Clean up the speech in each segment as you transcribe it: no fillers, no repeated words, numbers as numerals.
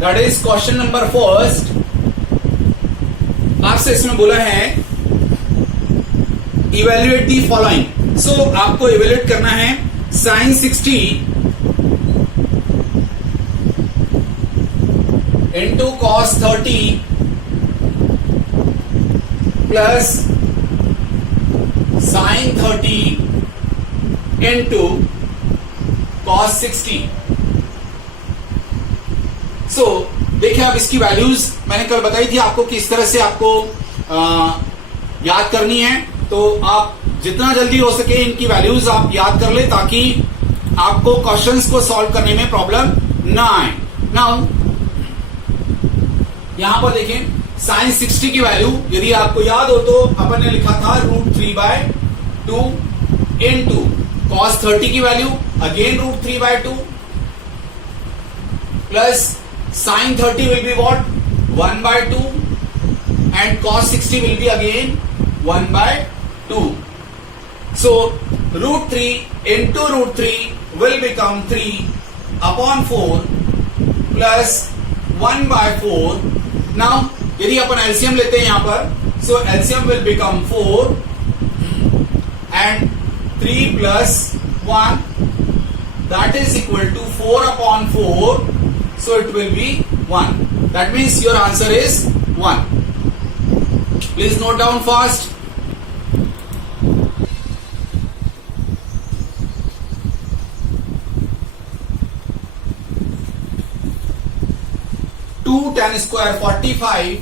That is question number first. आपसे इसमें बोला है इवेल्युएट दी फॉलोइंग। सो आपको इवेल्युएट करना है sin 60 into cos 30 plus sin 30 into cos 60। सो देखिए, अब इसकी वैल्यूज मैंने कल बताई थी आपको कि इस तरह से आपको याद करनी है। तो आप जितना जल्दी हो सके इनकी वैल्यूज आप याद कर ले, ताकि आपको क्वेश्चंस को सॉल्व करने में प्रॉब्लम ना आए। नाउ यहां पर देखें, sin 60 की वैल्यू यदि आपको याद हो तो अपन ने लिखा था √3/2 इनटू cos 30 की value again √3/2 plus sin 30 will be what? 1/2 and cos 60 will be again 1/2. So √3 into √3 will become 3/4 plus 1/4. Now यदि अपन एलसीएम लेते हैं यहां पर, so LCM will become 4 and 3 plus 1, that is equal to 4/4. So it will be 1. That means your answer is 1. Please note down fast. Two tan square 45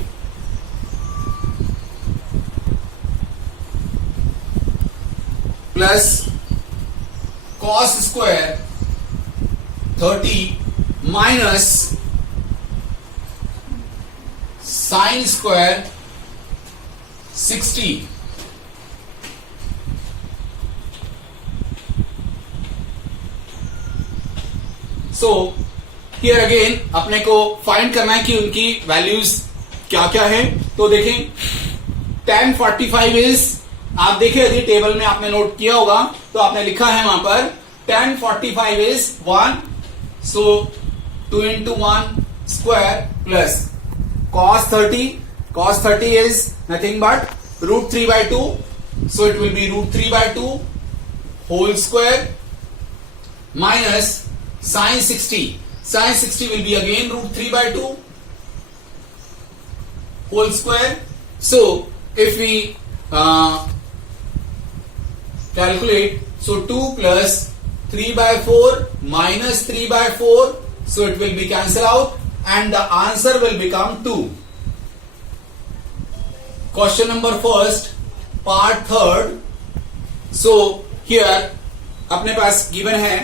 plus cos square 30 minus sin square 60। So here again अपने को find करना है कि उनकी values क्या क्या है। तो देखें, tan 45 इज, आप देखें यदि टेबल में आपने नोट किया होगा तो आपने लिखा है वहां पर tan 45 is 1, so 2 into 1 square plus cos 30 is nothing but √3/2, so it will be √3/2 whole square minus sin 60 will be again √3/2 whole square. So if we calculate, so 2 plus 3/4 minus 3/4, so it will be cancel out and the answer will become 2. Question number first, part third. So here अपने पास given है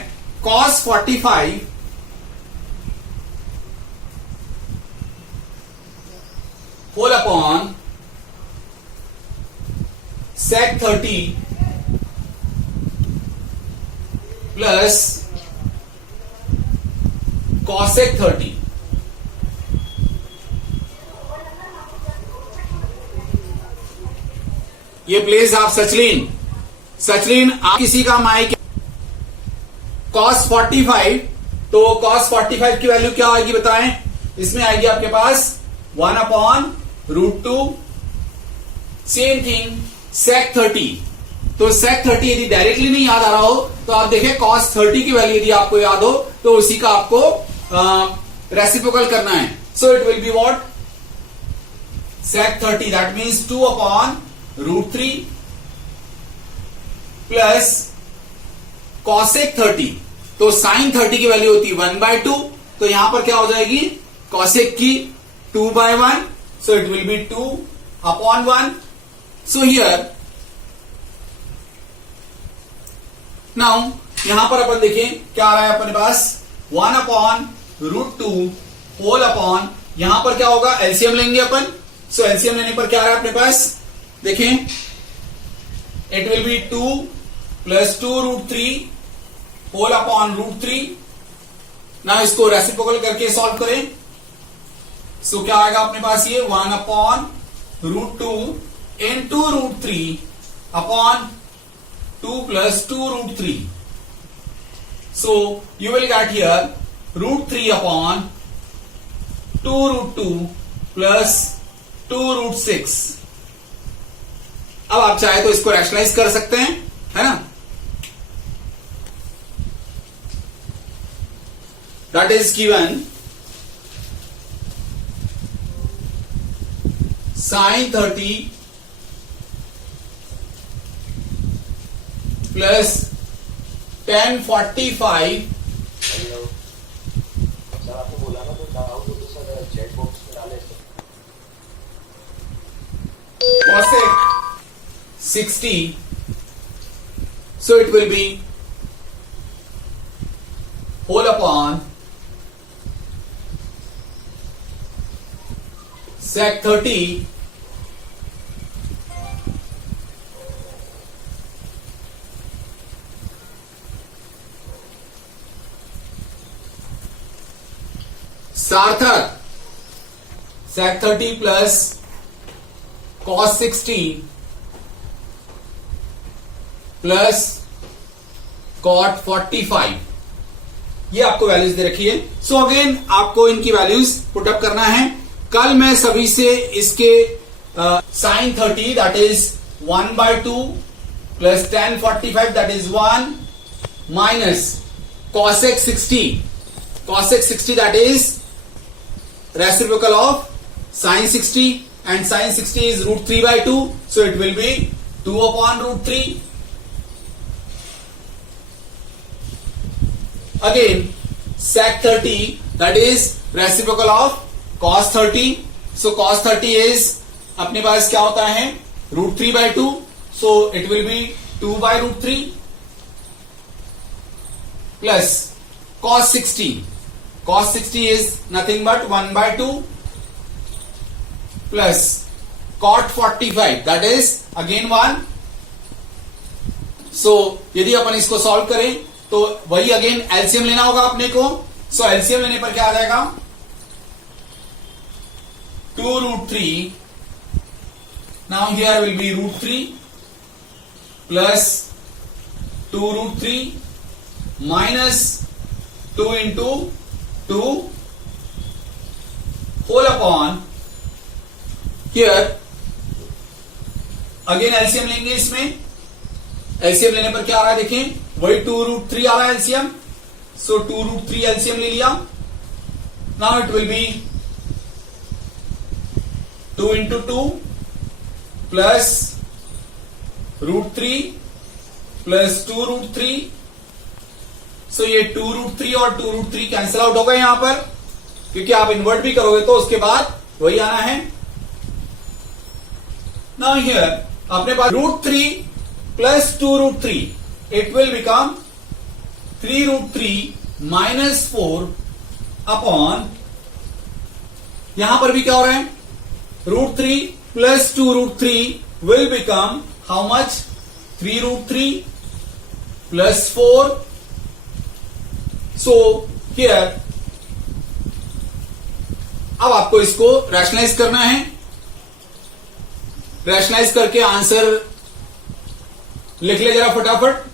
cos 45 whole upon sec 30 plus cosec 30। ये please आप सचलीन आप किसी का mic cos 45, तो cos 45 की value क्या आएगी बताएं? इसमें आएगी आपके पास 1/√2। सेम थिंग sec 30, तो sec 30 यदि डायरेक्टली नहीं याद आ रहा हो तो आप देखें cos 30 की वैल्यू यदि आपको याद हो तो उसी का आपको रेसिप्रोकल करना है। So it will be what? sec 30, that means 2/√3 plus cosec 30, तो sin 30 की वैल्यू होती है 1/2, तो यहां पर क्या हो जाएगी cosec की 2/1, so it will be 2/1। so here now यहां पर अपन देखें क्या आ रहा है अपने पास 1/√2 होल अपॉन, यहां पर क्या होगा एलसीएम लेंगे अपन। सो एलसीएम लेने पर क्या आ रहा है अपने पास, देखें it will be 2 plus 2√3 whole upon √3। ना इसको रेसिप्रोकल करके सॉल्व करें, सो क्या आएगा अपने पास ये 1/√2 into √3 upon 2 plus 2√3। So you will get here root 3 upon 2 root 2 plus 2 root 6. अब आप चाहे तो इसको रैशनलाइज कर सकते हैं, है ना? That is given sin 30 plus tan 45 sir आपने बोला ना तो डाउट हो तो सर चैट बॉक्स में डालें cosec 60. So it will be whole upon sec 30 सार्थक sec 30 plus cos 60 plus cot 45. ये आपको वैल्यूज दे रखी है. सो अगेन आपको इनकी वैल्यूज पुट अप करना है. कल मैं सभी से इसके sin 30 that is 1/2 plus tan 45 that is 1 minus cosec 60 that is reciprocal of sin 60 and sin 60 is root 3/2, so it will be 2 upon root 3. Again sec 30 that is reciprocal of cos 30, so cos 30 is अपने पास क्या होता है root 3/2, so it will be 2 by root 3 plus cos 60. Cos 60 is nothing but 1/2 plus cot 45 that is again 1. So यदि अपन इसको solve करें तो वही again LCM लेना होगा अपने को. सो एलसीएम लेने पर क्या आ जाएगा 2 root 3. Now here will be root 3 plus 2 root 3 minus 2 into 2 whole upon here again LCM लेंगे. इसमें एलसीएम लेने पर क्या आ रहा है देखें वही 2 root 3 आ रहा है एलसीएम. सो 2 root 3 एलसीएम ले लिया. Now it will be 2 into 2 plus root 3 plus 2 root 3. सो ये 2 root 3 और 2 root 3 कैंसिल आउट हो गए यहां पर, क्योंकि आप इन्वर्ट भी करोगे तो उसके बाद वही आना है. नाउ हियर अपने पास root 3 plus 2 root 3 it will become 3 root 3 minus 4 upon यहां पर भी क्या हो रहा है root 3 plus 2 root 3 will become how much 3 root 3 plus 4. So here अब आपको इसको रैशनलाइज करना है. रैशनलाइज करके आंसर लिख ले जरा फटाफट.